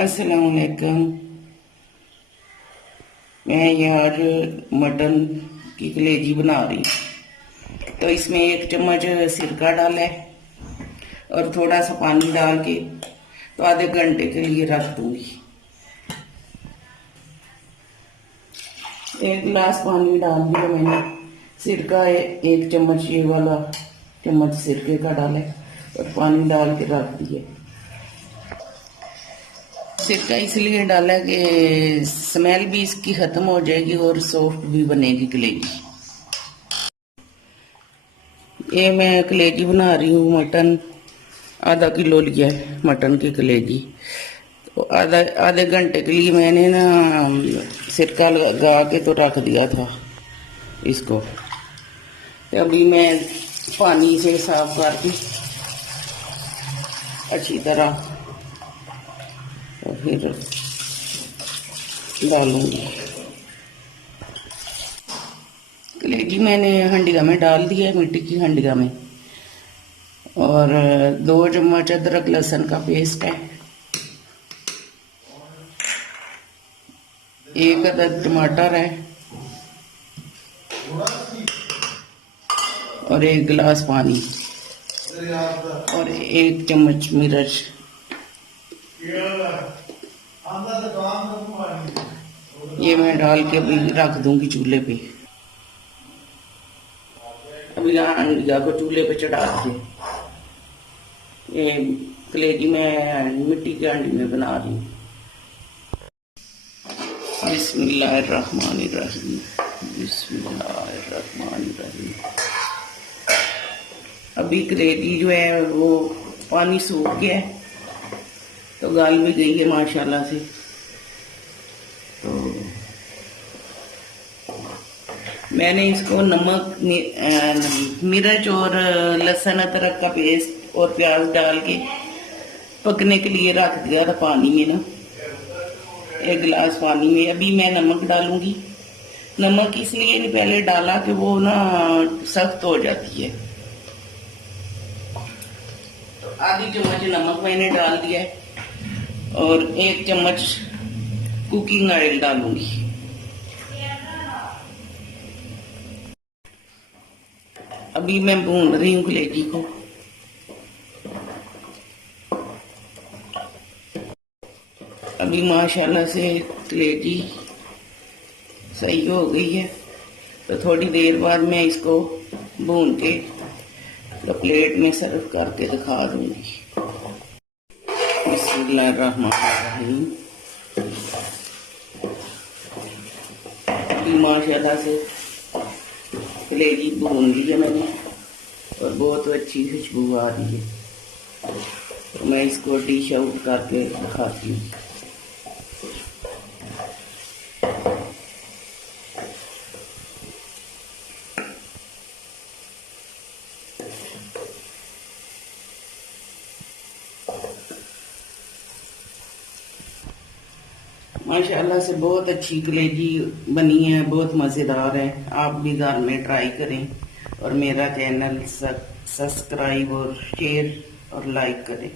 अस्सलाम वालेकुम। मैं यार मटन की कलेजी बना रही, तो इसमें 1 चम्मच सिरका डाला है और थोड़ा सा पानी डाल के तो आधे घंटे के लिए रख दूंगी। 1 गिलास पानी डाल दिया मैंने। सिरका 1 चम्मच, ये वाला चम्मच सिरके का डाला है और पानी डाल के रख दिए। सिरका इसलिए डाला कि स्मेल भी इसकी खत्म हो जाएगी और सॉफ्ट भी बनेगी कलेजी। ये मैं कलेजी बना रही हूँ। मटन आधा किलो लिया है, मटन की कलेजी। तो आधे घंटे के लिए मैंने ना सिरका लगा के तो रख दिया था इसको। तो अभी मैं पानी से साफ करके अच्छी तरह तो फिर डालूंगी। कलेजी मैंने हंडिया में डाल दिया है, मिट्टी की हंडिया में। और 2 चम्मच अदरक लहसुन का पेस्ट है, 1 अदद टमाटर है और 1 गिलास पानी और 1 चम्मच मिर्च। ये मैं डाल के अभी रख दूंगी चूल्हे पे। अभी हंडिया को चूल्हे पे चढ़ा के ये कलेजी मैं मिट्टी की हांडी में बना रही हूँ। बिस्मिल्लाहिर्रहमानिर्रहीम, बिस्मिल्लाहिर्रहमानिर्रहीम। अभी कलेजी जो है वो पानी सूख गया है तो गल भी गई है माशाल्लाह से। तो मैंने इसको नमक, मिर्च और लहसुन अदरक का पेस्ट और प्याज डाल के पकने के लिए रख दिया था पानी में ना, 1 गिलास पानी में। अभी मैं नमक डालूंगी। नमक इसलिए नहीं पहले डाला कि वो ना सख्त हो जाती है। तो आधी चम्मच नमक मैंने डाल दिया है और 1 चम्मच कुकिंग ऑयल डालूंगी। अभी मैं भून रही हूँ कलेजी को। अभी माशाल्लाह से कलेजी सही हो गई है। तो थोड़ी देर बाद मैं इसको भून के तो प्लेट में सर्व करके दिखा दूंगी। बिस्मिल्लाहिर्रहमानिर्रहीम। अभी माशाल्लाह से कलेजी भून ली है मैंने और बहुत अच्छी खुशबू आ रही है। तो मैं इसको डिश आउट करके दिखाती हूँ। माशाल्लाह से बहुत अच्छी कलेजी बनी है, बहुत मज़ेदार है। आप भी घर में ट्राई करें और मेरा चैनल सब्सक्राइब और शेयर और लाइक करें।